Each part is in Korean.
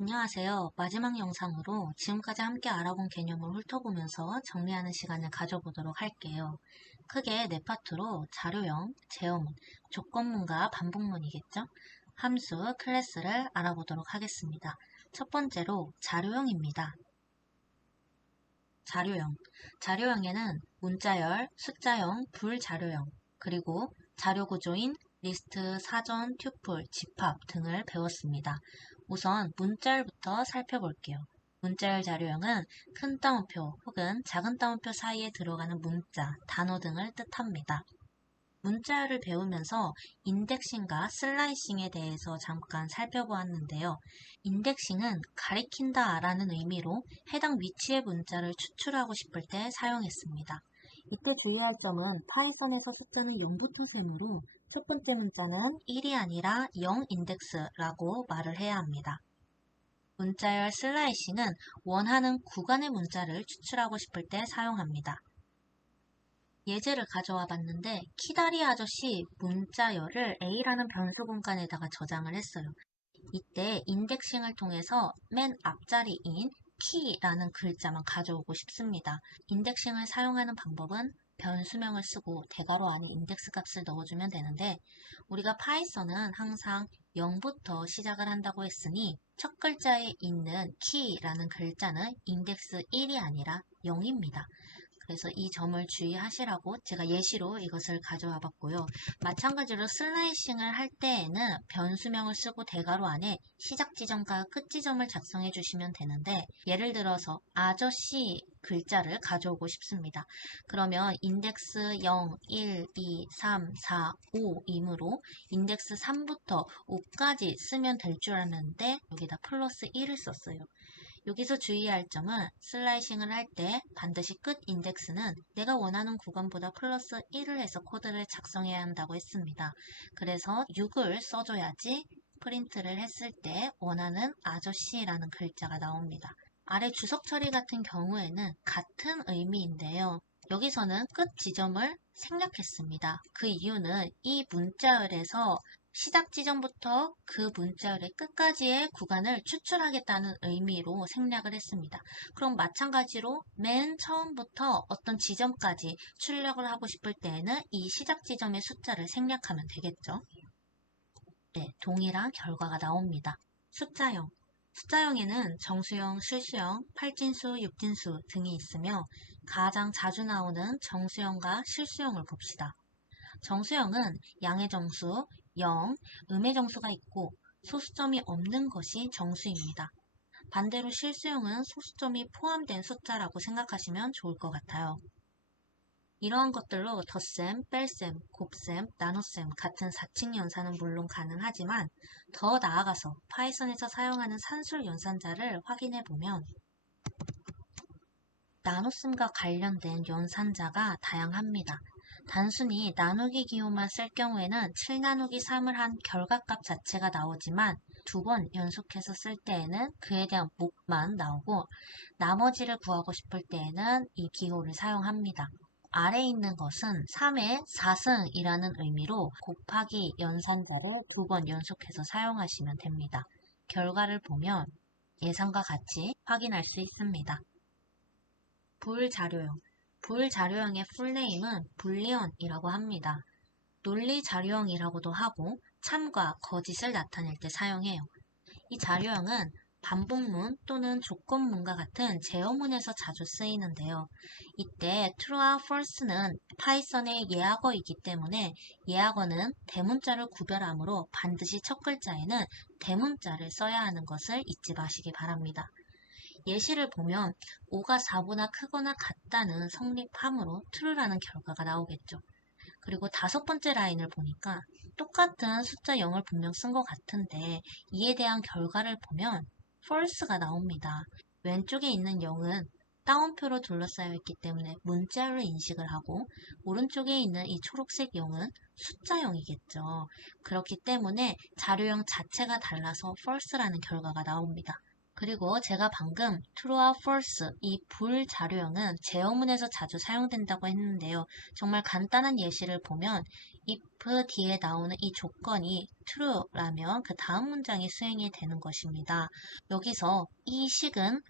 안녕하세요. 마지막 영상으로 지금까지 함께 알아본 개념을 훑어보면서 정리하는 시간을 가져보도록 할게요. 크게 네 파트로 자료형, 제어문, 조건문과 반복문이겠죠? 함수, 클래스를 알아보도록 하겠습니다. 첫 번째로 자료형입니다. 자료형. 자료형에는 문자열, 숫자형, 불자료형, 그리고 자료 구조인 리스트, 사전, 튜플, 집합 등을 배웠습니다. 우선 문자열부터 살펴볼게요. 문자열 자료형은 큰 따옴표 혹은 작은 따옴표 사이에 들어가는 문자, 단어 등을 뜻합니다. 문자열을 배우면서 인덱싱과 슬라이싱에 대해서 잠깐 살펴보았는데요. 인덱싱은 가리킨다 라는 의미로 해당 위치의 문자를 추출하고 싶을 때 사용했습니다. 이때 주의할 점은 파이썬에서 숫자는 0부터 셈으로 첫 번째 문자는 1이 아니라 0 인덱스라고 말을 해야 합니다. 문자열 슬라이싱은 원하는 구간의 문자를 추출하고 싶을 때 사용합니다. 예제를 가져와 봤는데 키다리 아저씨 문자열을 A라는 변수 공간에다가 저장을 했어요. 이때 인덱싱을 통해서 맨 앞자리인 키라는 글자만 가져오고 싶습니다. 인덱싱을 사용하는 방법은 변수명을 쓰고 대괄호 안에 인덱스 값을 넣어주면 되는데 우리가 파이썬은 항상 0부터 시작을 한다고 했으니 첫 글자에 있는 키라는 글자는 인덱스 1이 아니라 0입니다. 그래서 이 점을 주의하시라고 제가 예시로 이것을 가져와 봤고요. 마찬가지로 슬라이싱을 할 때에는 변수명을 쓰고 대괄호 안에 시작 지점과 끝 지점을 작성해 주시면 되는데 예를 들어서 아저씨 글자를 가져오고 싶습니다. 그러면 인덱스 0, 1, 2, 3, 4, 5이므로 인덱스 3부터 5까지 쓰면 될 줄 알았는데 여기다 플러스 1을 썼어요. 여기서 주의할 점은 슬라이싱을 할 때 반드시 끝 인덱스는 내가 원하는 구간보다 플러스 1을 해서 코드를 작성해야 한다고 했습니다. 그래서 6을 써줘야지 프린트를 했을 때 원하는 아저씨라는 글자가 나옵니다. 아래 주석 처리 같은 경우에는 같은 의미인데요. 여기서는 끝 지점을 생략했습니다. 그 이유는 이 문자열에서 시작 지점부터 그 문자열의 끝까지의 구간을 추출하겠다는 의미로 생략을 했습니다. 그럼 마찬가지로 맨 처음부터 어떤 지점까지 출력을 하고 싶을 때에는 이 시작 지점의 숫자를 생략하면 되겠죠. 네, 동일한 결과가 나옵니다. 숫자형. 숫자형에는 정수형, 실수형, 팔진수, 육진수 등이 있으며 가장 자주 나오는 정수형과 실수형을 봅시다. 정수형은 양의 정수, 0, 음의 정수가 있고 소수점이 없는 것이 정수입니다. 반대로 실수형은 소수점이 포함된 숫자라고 생각하시면 좋을 것 같아요. 이러한 것들로 덧셈, 뺄셈, 곱셈, 나눗셈 같은 사칙 연산은 물론 가능하지만 더 나아가서 파이썬에서 사용하는 산술 연산자를 확인해 보면 나눗셈과 관련된 연산자가 다양합니다. 단순히 나누기 기호만 쓸 경우에는 7 나누기 3을 한 결과값 자체가 나오지만 두 번 연속해서 쓸 때에는 그에 대한 몫만 나오고 나머지를 구하고 싶을 때에는 이 기호를 사용합니다. 아래에 있는 것은 3의 4승이라는 의미로 곱하기 연산자를 두 번 연속해서 사용하시면 됩니다. 결과를 보면 예상과 같이 확인할 수 있습니다. 불자료형. 불자료형의 풀네임은 불리언이라고 합니다. 논리자료형이라고도 하고 참과 거짓을 나타낼 때 사용해요. 이 자료형은 반복문 또는 조건문과 같은 제어문에서 자주 쓰이는데요. 이때 true와 false는 파이썬의 예악어이기 때문에 예악어는 대문자를 구별하므로 반드시 첫 글자에는 대문자를 써야 하는 것을 잊지 마시기 바랍니다. 예시를 보면 5가 4보다 크거나 같다는 성립하므로 true라는 결과가 나오겠죠. 그리고 다섯 번째 라인을 보니까 똑같은 숫자 0을 분명 쓴 것 같은데 이에 대한 결과를 보면 false가 나옵니다. 왼쪽에 있는 0은 따옴표로 둘러싸여 있기 때문에 문자로 인식을 하고 오른쪽에 있는 이 초록색 0은 숫자 0이겠죠. 그렇기 때문에 자료형 자체가 달라서 false라는 결과가 나옵니다. 그리고 제가 방금 true와 false 이 불자료형은 제어문에서 자주 사용된다고 했는데요. 정말 간단한 예시를 보면 if 뒤에 나오는 이 조건이 true라면 그 다음 문장이 수행이 되는 것입니다. 여기서 이 식은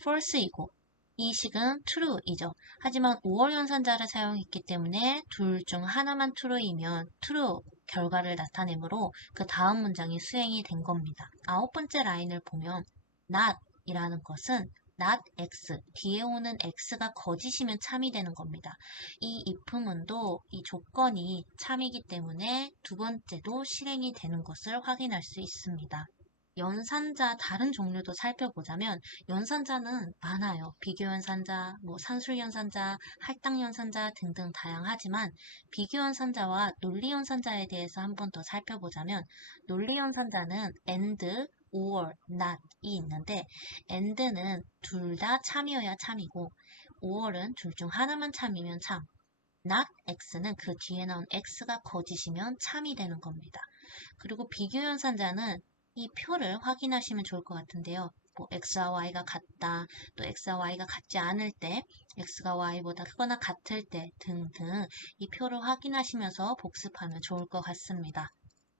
false이고 이 식은 true이죠. 하지만 5월 연산자를 사용했기 때문에 둘 중 하나만 true이면 true 결과를 나타내므로 그 다음 문장이 수행이 된 겁니다. 9번째 라인을 보면 not 이라는 것은 not x, 뒤에 오는 x가 거짓이면 참이 되는 겁니다. 이 if문도 이 조건이 참이기 때문에 두 번째도 실행이 되는 것을 확인할 수 있습니다. 연산자 다른 종류도 살펴보자면 연산자는 많아요. 비교연산자, 산술연산자, 할당연산자 등등 다양하지만 비교연산자와 논리연산자에 대해서 한 번 더 살펴보자면 논리연산자는 and, or, not이 있는데 and는 둘 다 참이어야 참이고 or은 둘 중 하나만 참이면 참, not x는 그 뒤에 나온 x가 거짓이면 참이 되는 겁니다. 그리고 비교연산자는 이 표를 확인하시면 좋을 것 같은데요. x와 y가 같다, 또 x와 y가 같지 않을 때, x가 y보다 크거나 같을 때 등등 이 표를 확인하시면서 복습하면 좋을 것 같습니다.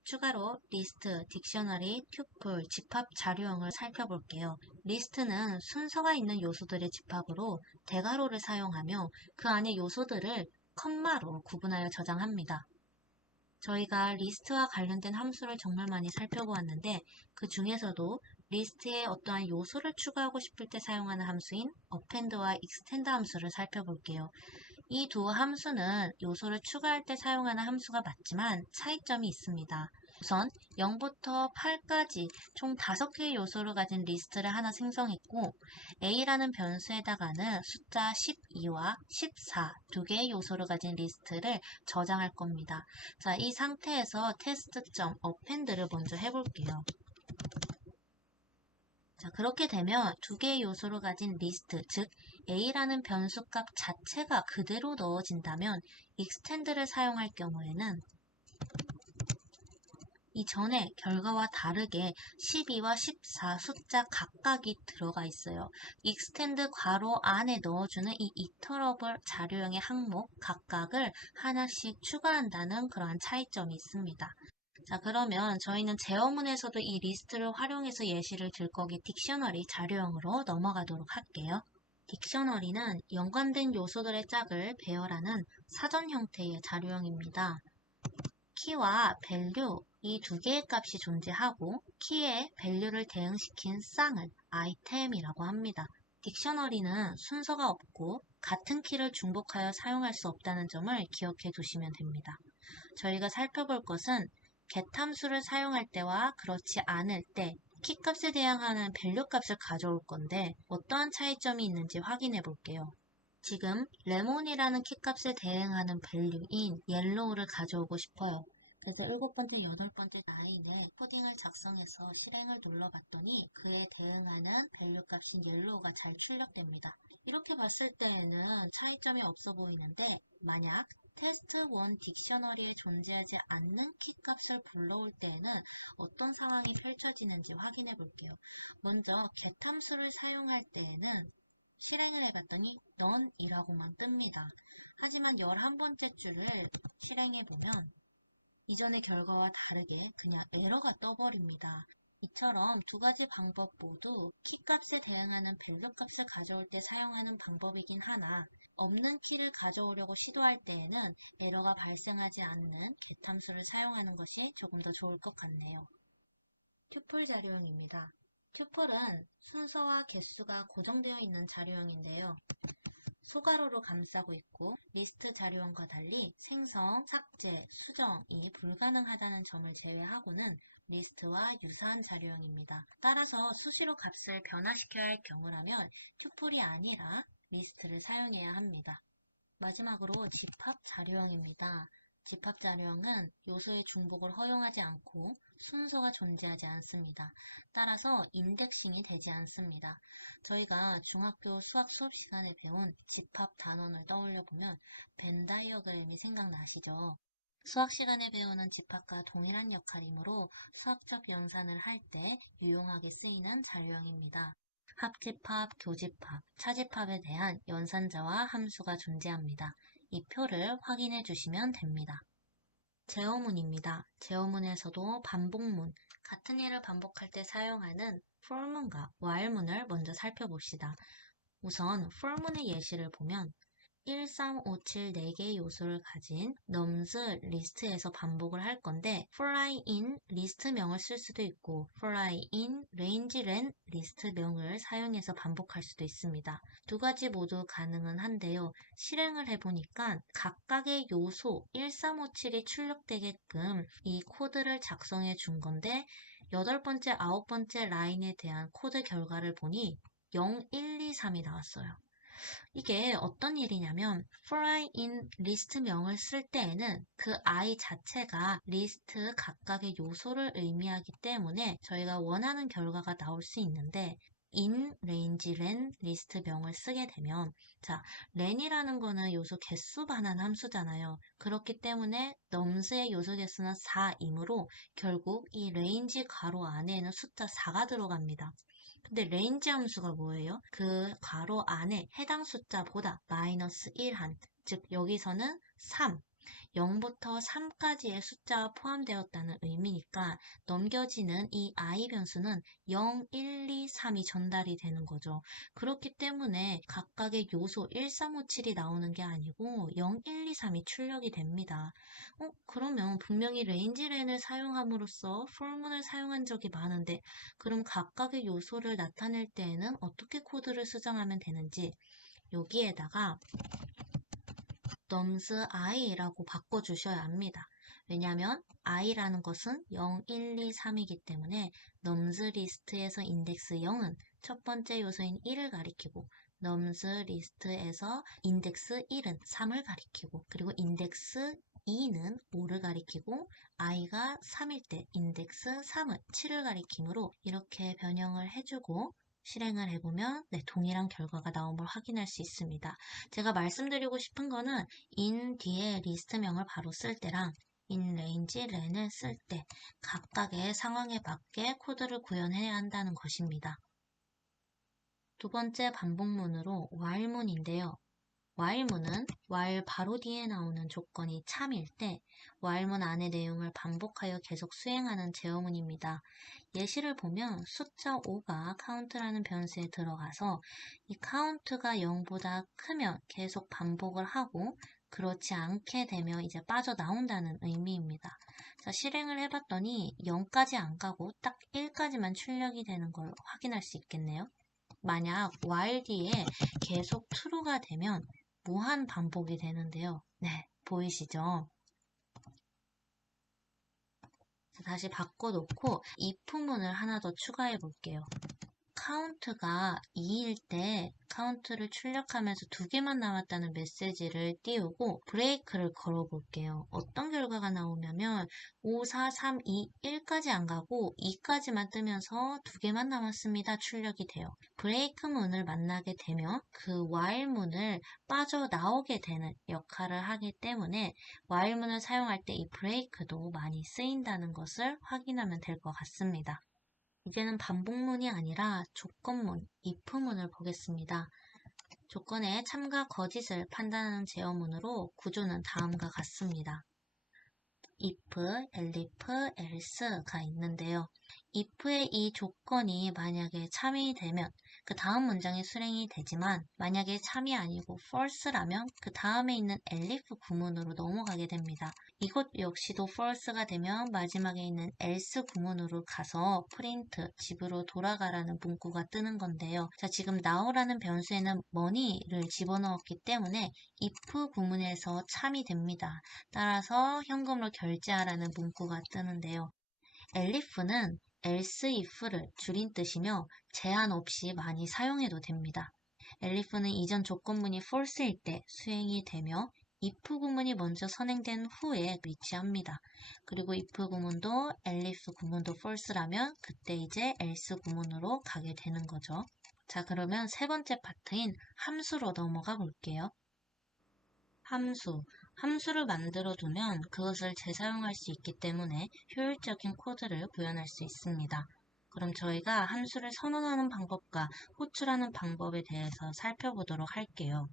추가로 리스트, 딕셔너리, 튜플, 집합 자료형을 살펴볼게요. 리스트는 순서가 있는 요소들의 집합으로 대괄호를 사용하며 그 안에 요소들을 컴마로 구분하여 저장합니다. 저희가 리스트와 관련된 함수를 정말 많이 살펴보았는데 그 중에서도 리스트에 어떠한 요소를 추가하고 싶을 때 사용하는 함수인 append와 extend 함수를 살펴볼게요. 이 두 함수는 요소를 추가할 때 사용하는 함수가 맞지만 차이점이 있습니다. 우선 0부터 8까지 총 5개의 요소를 가진 리스트를 하나 생성했고 a라는 변수에다가는 숫자 12와 14 두 개의 요소를 가진 리스트를 저장할 겁니다. 자, 이 상태에서 테스트.append를 먼저 해볼게요. 자, 그렇게 되면 두 개의 요소를 가진 리스트, 즉 a라는 변수값 자체가 그대로 넣어진다면 extend를 사용할 경우에는 이전에 결과와 다르게 12와 14 숫자 각각이 들어가 있어요. extend 괄호 안에 넣어주는 이 interval 자료형의 항목 각각을 하나씩 추가한다는 그러한 차이점이 있습니다. 자, 그러면 저희는 제어문에서도 이 리스트를 활용해서 예시를 들 거기 딕셔너리 자료형으로 넘어가도록 할게요. 딕셔너리는 연관된 요소들의 짝을 배열하는 사전 형태의 자료형입니다. 키와 밸류 이 두 개의 값이 존재하고 키에 밸류를 대응시킨 쌍을 아이템이라고 합니다. 딕셔너리는 순서가 없고 같은 키를 중복하여 사용할 수 없다는 점을 기억해 두시면 됩니다. 저희가 살펴볼 것은 get 함수를 사용할 때와 그렇지 않을 때 키값에 대항하는 밸류 값을 가져올 건데 어떠한 차이점이 있는지 확인해 볼게요. 지금 레몬이라는 키값에 대응하는 밸류인 옐로우를 가져오고 싶어요. 그래서 7번째, 8번째 라인에 코딩을 작성해서 실행을 눌러봤더니 그에 대응하는 밸류 값인 옐로우가 잘 출력됩니다. 이렇게 봤을 때에는 차이점이 없어 보이는데 만약 테스트 1 딕셔너리에 존재하지 않는 키값을 불러올 때에는 어떤 상황이 펼쳐지는지 확인해 볼게요. 먼저 get 함수를 사용할 때에는 실행을 해봤더니 none이라고만 뜹니다. 하지만 11번째 줄을 실행해보면 이전의 결과와 다르게 그냥 에러가 떠버립니다. 이처럼 두 가지 방법 모두 키값에 대응하는 밸류 값을 가져올 때 사용하는 방법이긴 하나 없는 키를 가져오려고 시도할 때에는 에러가 발생하지 않는 get 함수를 사용하는 것이 조금 더 좋을 것 같네요. 튜플 자료형입니다. 튜플은 순서와 개수가 고정되어 있는 자료형인데요. 소괄호로 감싸고 있고 리스트 자료형과 달리 생성, 삭제, 수정이 불가능하다는 점을 제외하고는 리스트와 유사한 자료형입니다. 따라서 수시로 값을 변화시켜야 할 경우라면 튜플이 아니라 리스트를 사용해야 합니다. 마지막으로 집합 자료형입니다. 집합 자료형은 요소의 중복을 허용하지 않고 순서가 존재하지 않습니다. 따라서 인덱싱이 되지 않습니다. 저희가 중학교 수학 수업 시간에 배운 집합 단원을 떠올려보면 벤 다이어그램이 생각나시죠? 수학 시간에 배우는 집합과 동일한 역할이므로 수학적 연산을 할 때 유용하게 쓰이는 자료형입니다. 합집합, 교집합, 차집합에 대한 연산자와 함수가 존재합니다. 이 표를 확인해 주시면 됩니다. 제어문입니다. 제어문에서도 반복문, 같은 일을 반복할 때 사용하는 for문과 while문을 먼저 살펴봅시다. 우선 for문의 예시를 보면 1, 3, 5, 7 4개의 요소를 가진 넘스 리스트에서 반복을 할 건데 for i in 리스트명을 쓸 수도 있고 for i in range len 리스트명을 사용해서 반복할 수도 있습니다. 두 가지 모두 가능은 한데요. 실행을 해보니까 각각의 요소 1, 3, 5, 7이 출력되게끔 이 코드를 작성해 준 건데 8번째, 9번째 라인에 대한 코드 결과를 보니 0, 1, 2, 3이 나왔어요. 이게 어떤 일이냐면 for i in 리스트명을 쓸 때에는 그 i 자체가 리스트 각각의 요소를 의미하기 때문에 저희가 원하는 결과가 나올 수 있는데 in range len 리스트명을 쓰게 되면 자 len이라는 거는 요소 개수 반환 함수잖아요. 그렇기 때문에 nums의 요소 개수는 4이므로 결국 이 range 괄호 안에는 숫자 4가 들어갑니다. 근데 레인지 함수가 뭐예요? 그 괄호 안에 해당 숫자보다 마이너스 1한, 즉 여기서는 3, 0부터 3까지의 숫자가 포함되었다는 의미니까 넘겨지는 이 i 변수는 0, 1, 2, 3이 전달이 되는 거죠. 그렇기 때문에 각각의 요소 1, 3, 5, 7이 나오는 게 아니고 0, 1, 2, 3이 출력이 됩니다. 그러면 분명히 레인지렌을 사용함으로써 for문을 사용한 적이 많은데 그럼 각각의 요소를 나타낼 때에는 어떻게 코드를 수정하면 되는지 여기에다가 nums i라고 바꿔주셔야 합니다. 왜냐하면 i라는 것은 0, 1, 2, 3이기 때문에 nums 리스트에서 인덱스 0은 첫 번째 요소인 1을 가리키고 nums 리스트에서 인덱스 1은 3을 가리키고 그리고 인덱스 2는 5를 가리키고 i가 3일 때 인덱스 3은 7을 가리키므로 이렇게 변형을 해주고 실행을 해보면 동일한 결과가 나온 걸 확인할 수 있습니다. 제가 말씀드리고 싶은 거는 in 뒤에 리스트명을 바로 쓸 때랑 in range len을 쓸 때 각각의 상황에 맞게 코드를 구현해야 한다는 것입니다. 두 번째 반복문으로 while문인데요. while문은 while 바로 뒤에 나오는 조건이 참일 때 while문 안의 내용을 반복하여 계속 수행하는 제어문입니다. 예시를 보면 숫자 5가 count라는 변수에 들어가서 이 count가 0보다 크면 계속 반복을 하고 그렇지 않게 되면 이제 빠져나온다는 의미입니다. 자, 실행을 해봤더니 0까지 안 가고 딱 1까지만 출력이 되는 걸 확인할 수 있겠네요. 만약 while 뒤에 계속 true가 되면 무한 반복이 되는데요. 네, 보이시죠? 다시 바꿔놓고 if문을 하나 더 추가해 볼게요. count가 2일 때 count를 출력하면서 2개만 남았다는 메시지를 띄우고 브레이크를 걸어 볼게요. 어떤 결과가 나오냐면 5, 4, 3, 2, 1까지 안 가고 2까지만 뜨면서 2개만 남았습니다. 출력이 돼요. 브레이크 문을 만나게 되면 그 while 문을 빠져나오게 되는 역할을 하기 때문에 while 문을 사용할 때 이 브레이크도 많이 쓰인다는 것을 확인하면 될 것 같습니다. 이제는 반복문이 아니라 조건문, if문을 보겠습니다. 조건의 참과 거짓을 판단하는 제어문으로 구조는 다음과 같습니다. if, elif, else가 있는데요. if의 이 조건이 만약에 참이 되면 그 다음 문장이 수행이 되지만 만약에 참이 아니고 false라면 그 다음에 있는 elif 구문으로 넘어가게 됩니다. 이것 역시도 false가 되면 마지막에 있는 else 구문으로 가서 print, 집으로 돌아가라는 문구가 뜨는 건데요. 자, 지금 now라는 변수에는 money를 집어넣었기 때문에 if 구문에서 참이 됩니다. 따라서 현금으로 결제하라는 문구가 뜨는데요. elif는 else if를 줄인 뜻이며 제한 없이 많이 사용해도 됩니다. elif는 이전 조건문이 false일 때 수행이 되며 if 구문이 먼저 선행된 후에 위치합니다. 그리고 if 구문도 elif 구문도 false라면 그때 이제 else 구문으로 가게 되는 거죠. 자, 그러면 세 번째 파트인 함수로 넘어가 볼게요. 함수를 만들어 두면 그것을 재사용할 수 있기 때문에 효율적인 코드를 구현할 수 있습니다. 그럼 저희가 함수를 선언하는 방법과 호출하는 방법에 대해서 살펴보도록 할게요.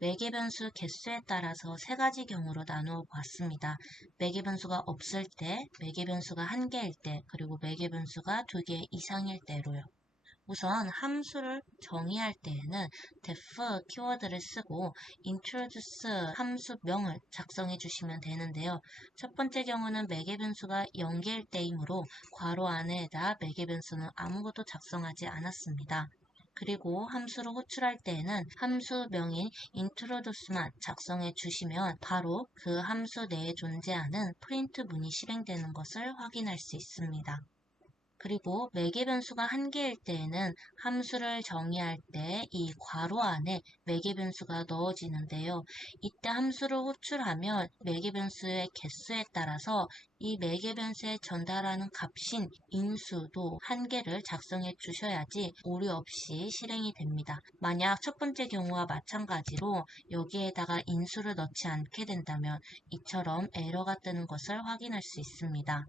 매개 변수 개수에 따라서 세 가지 경우로 나누어 보았습니다. 매개 변수가 없을 때, 매개 변수가 한 개일 때, 그리고 매개 변수가 두 개 이상일 때로요. 우선 함수를 정의할 때에는 def 키워드를 쓰고 introduce 함수명을 작성해 주시면 되는데요. 첫 번째 경우는 매개 변수가 0개일 때이므로 괄호 안에다 매개 변수는 아무것도 작성하지 않았습니다. 그리고 함수를 호출할 때에는 함수명인 introduce만 작성해 주시면 바로 그 함수 내에 존재하는 프린트 문이 실행되는 것을 확인할 수 있습니다. 그리고 매개 변수가 한 개일 때에는 함수를 정의할 때 이 괄호 안에 매개 변수가 넣어지는데요. 이때 함수를 호출하면 매개 변수의 개수에 따라서 이 매개 변수에 전달하는 값인 인수도 한 개를 작성해 주셔야지 오류 없이 실행이 됩니다. 만약 첫 번째 경우와 마찬가지로 여기에다가 인수를 넣지 않게 된다면 이처럼 에러가 뜨는 것을 확인할 수 있습니다.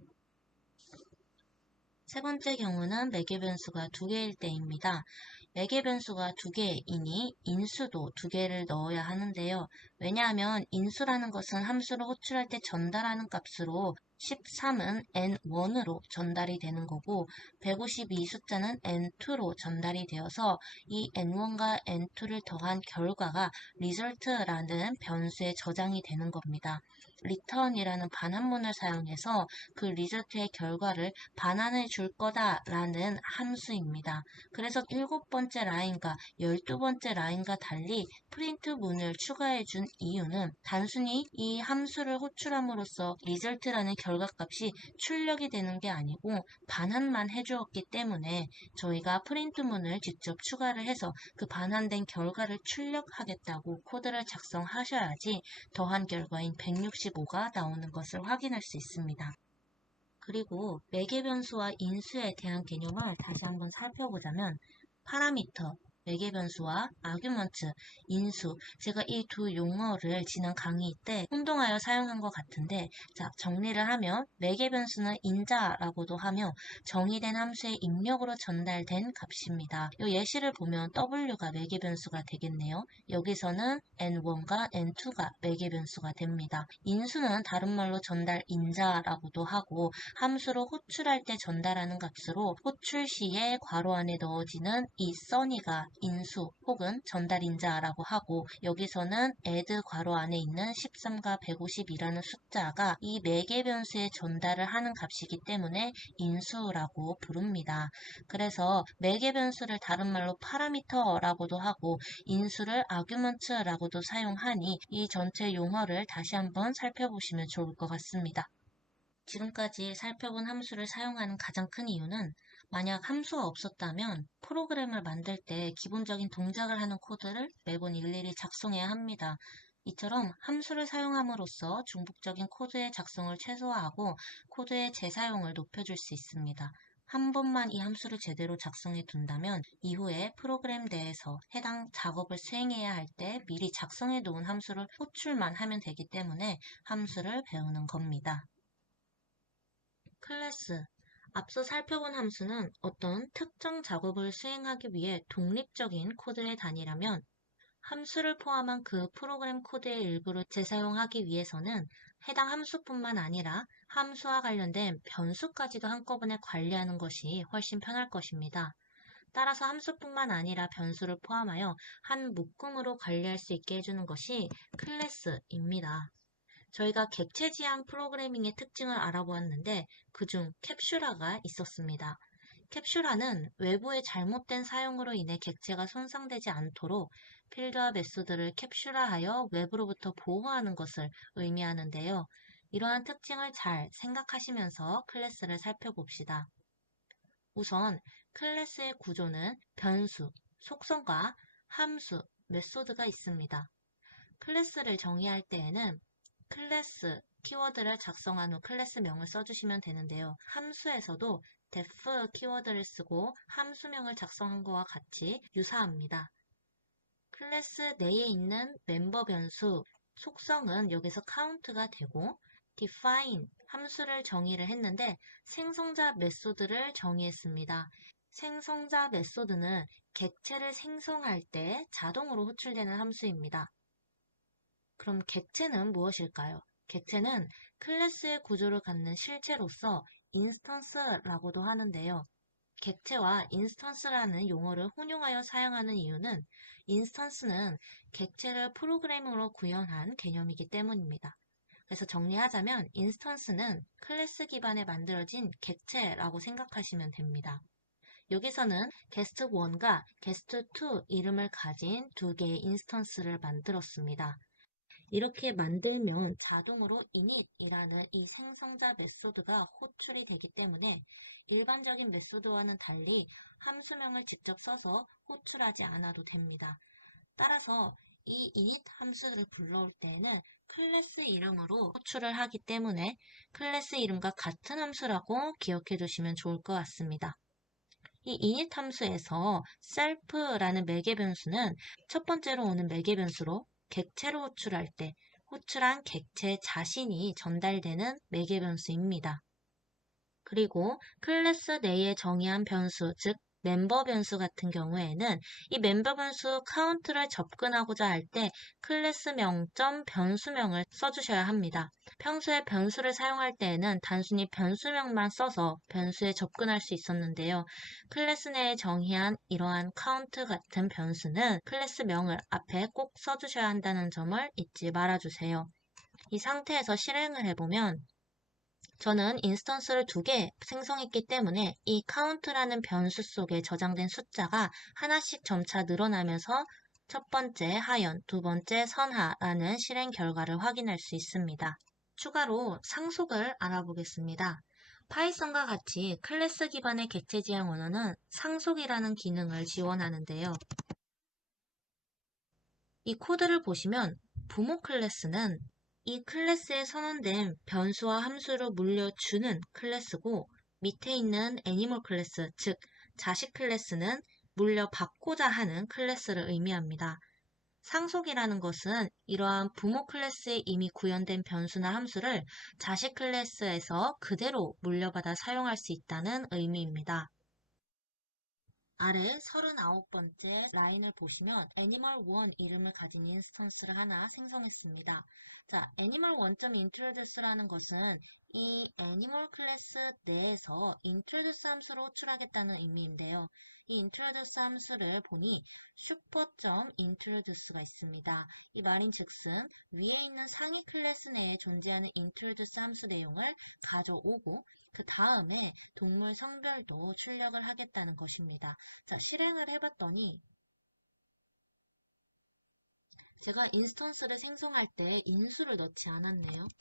세 번째 경우는 매개 변수가 두 개일 때입니다. 매개 변수가 두 개이니 인수도 두 개를 넣어야 하는데요. 왜냐하면 인수라는 것은 함수를 호출할 때 전달하는 값으로 13은 n1으로 전달이 되는 거고 152 숫자는 n2로 전달이 되어서 이 n1과 n2를 더한 결과가 result라는 변수에 저장이 되는 겁니다. return이라는 반환문을 사용해서 그 리저트의 결과를 반환해 줄 거다라는 함수입니다. 그래서 7번째 라인과 12번째 라인과 달리 프린트 문을 추가해 준 이유는 단순히 이 함수를 호출함으로써 리저트라는 결과값이 출력이 되는 게 아니고 반환만 해주었기 때문에 저희가 프린트 문을 직접 추가를 해서 그 반환된 결과를 출력하겠다고 코드를 작성하셔야지 더한 결과인 165가 나오는 것을 확인할 수 있습니다. 그리고 매개 변수와 인수에 대한 개념을 다시 한번 살펴보자면 파라미터, 매개 변수와 아규먼트, 인수, 제가 이 두 용어를 지난 강의 때 혼동하여 사용한 것 같은데 자 정리를 하면 매개 변수는 인자라고도 하며 정의된 함수의 입력으로 전달된 값입니다. 이 예시를 보면 W가 매개 변수가 되겠네요. 여기서는 N1과 N2가 매개 변수가 됩니다. 인수는 다른 말로 전달 인자라고도 하고 함수로 호출할 때 전달하는 값으로 호출 시에 괄호 안에 넣어지는 이 써니가 인수 혹은 전달인자라고 하고 여기서는 add 괄호 안에 있는 13과 152라는 숫자가 이 매개 변수에 전달을 하는 값이기 때문에 인수라고 부릅니다. 그래서 매개 변수를 다른 말로 파라미터라고도 하고 인수를 아규먼트라고도 사용하니 이 전체 용어를 다시 한번 살펴보시면 좋을 것 같습니다. 지금까지 살펴본 함수를 사용하는 가장 큰 이유는 만약 함수가 없었다면 프로그램을 만들 때 기본적인 동작을 하는 코드를 매번 일일이 작성해야 합니다. 이처럼 함수를 사용함으로써 중복적인 코드의 작성을 최소화하고 코드의 재사용을 높여줄 수 있습니다. 한 번만 이 함수를 제대로 작성해 둔다면 이후에 프로그램 내에서 해당 작업을 수행해야 할 때 미리 작성해 놓은 함수를 호출만 하면 되기 때문에 함수를 배우는 겁니다. 클래스. 앞서 살펴본 함수는 어떤 특정 작업을 수행하기 위해 독립적인 코드의 단위라면 함수를 포함한 그 프로그램 코드의 일부를 재사용하기 위해서는 해당 함수뿐만 아니라 함수와 관련된 변수까지도 한꺼번에 관리하는 것이 훨씬 편할 것입니다. 따라서 함수뿐만 아니라 변수를 포함하여 한 묶음으로 관리할 수 있게 해주는 것이 클래스입니다. 저희가 객체 지향 프로그래밍의 특징을 알아보았는데 그중 캡슐화가 있었습니다. 캡슐화는 외부의 잘못된 사용으로 인해 객체가 손상되지 않도록 필드와 메소드를 캡슐화하여 외부로부터 보호하는 것을 의미하는데요. 이러한 특징을 잘 생각하시면서 클래스를 살펴봅시다. 우선 클래스의 구조는 변수, 속성과 함수, 메소드가 있습니다. 클래스를 정의할 때에는 클래스 키워드를 작성한 후 클래스명을 써주시면 되는데요. 함수에서도 def 키워드를 쓰고 함수명을 작성한 것과 같이 유사합니다. 클래스 내에 있는 멤버 변수 속성은 여기서 count가 되고 define 함수를 정의를 했는데 생성자 메소드를 정의했습니다. 생성자 메소드는 객체를 생성할 때 자동으로 호출되는 함수입니다. 그럼 객체는 무엇일까요? 객체는 클래스의 구조를 갖는 실체로서 인스턴스라고도 하는데요. 객체와 인스턴스라는 용어를 혼용하여 사용하는 이유는 인스턴스는 객체를 프로그램으로 구현한 개념이기 때문입니다. 그래서 정리하자면 인스턴스는 클래스 기반에 만들어진 객체라고 생각하시면 됩니다. 여기서는 게스트 1과 게스트 2 이름을 가진 두 개의 인스턴스를 만들었습니다. 이렇게 만들면 자동으로 init이라는 이 생성자 메소드가 호출이 되기 때문에 일반적인 메소드와는 달리 함수명을 직접 써서 호출하지 않아도 됩니다. 따라서 이 init 함수를 불러올 때에는 클래스 이름으로 호출을 하기 때문에 클래스 이름과 같은 함수라고 기억해 두시면 좋을 것 같습니다. 이 init 함수에서 self라는 매개 변수는 첫 번째로 오는 매개 변수로 객체로 호출할 때 호출한 객체 자신이 전달되는 매개 변수입니다. 그리고 클래스 내에 정의한 변수, 즉 멤버 변수 같은 경우에는 이 멤버 변수 카운트를 접근하고자 할 때 클래스명 점 변수명을 써주셔야 합니다. 평소에 변수를 사용할 때에는 단순히 변수명만 써서 변수에 접근할 수 있었는데요. 클래스 내에 정의한 이러한 카운트 같은 변수는 클래스명을 앞에 꼭 써주셔야 한다는 점을 잊지 말아주세요. 이 상태에서 실행을 해보면 저는 인스턴스를 2개 생성했기 때문에 이 count라는 변수 속에 저장된 숫자가 하나씩 점차 늘어나면서 첫 번째 하연, 두 번째 선하라는 실행 결과를 확인할 수 있습니다. 추가로 상속을 알아보겠습니다. 파이썬과 같이 클래스 기반의 객체 지향 언어는 상속이라는 기능을 지원하는데요. 이 코드를 보시면 부모 클래스는 이 클래스에 선언된 변수와 함수로 물려주는 클래스고 밑에 있는 애니멀 클래스, 즉 자식 클래스는 물려받고자 하는 클래스를 의미합니다. 상속이라는 것은 이러한 부모 클래스에 이미 구현된 변수나 함수를 자식 클래스에서 그대로 물려받아 사용할 수 있다는 의미입니다. 아래 39번째 라인을 보시면 animal1 이름을 가진 인스턴스를 하나 생성했습니다. 자, animal1.introduce라는 것은 이 animal 클래스 내에서 introduce 함수로 호출하겠다는 의미인데요. 이 introduce 함수를 보니 super.introduce가 있습니다. 이 말인즉슨 위에 있는 상위 클래스 내에 존재하는 introduce 함수 내용을 가져오고 그 다음에 동물 성별도 출력을 하겠다는 것입니다. 자, 실행을 해봤더니 제가 인스턴스를 생성할 때 인수를 넣지 않았네요.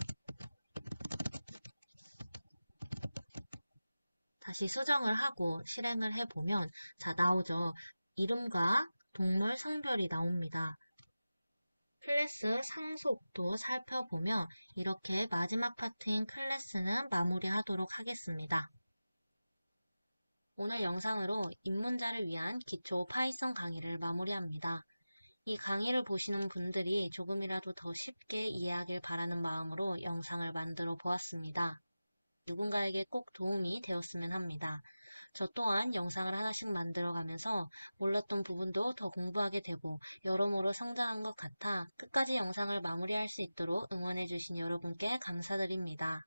다시 수정을 하고 실행을 해보면 자, 나오죠. 이름과 동물 성별이 나옵니다. 클래스 상속도 살펴보며 이렇게 마지막 파트인 클래스는 마무리하도록 하겠습니다. 오늘 영상으로 입문자를 위한 기초 파이썬 강의를 마무리합니다. 이 강의를 보시는 분들이 조금이라도 더 쉽게 이해하길 바라는 마음으로 영상을 만들어 보았습니다. 누군가에게 꼭 도움이 되었으면 합니다. 저 또한 영상을 하나씩 만들어가면서 몰랐던 부분도 더 공부하게 되고 여러모로 성장한 것 같아 끝까지 영상을 마무리할 수 있도록 응원해주신 여러분께 감사드립니다.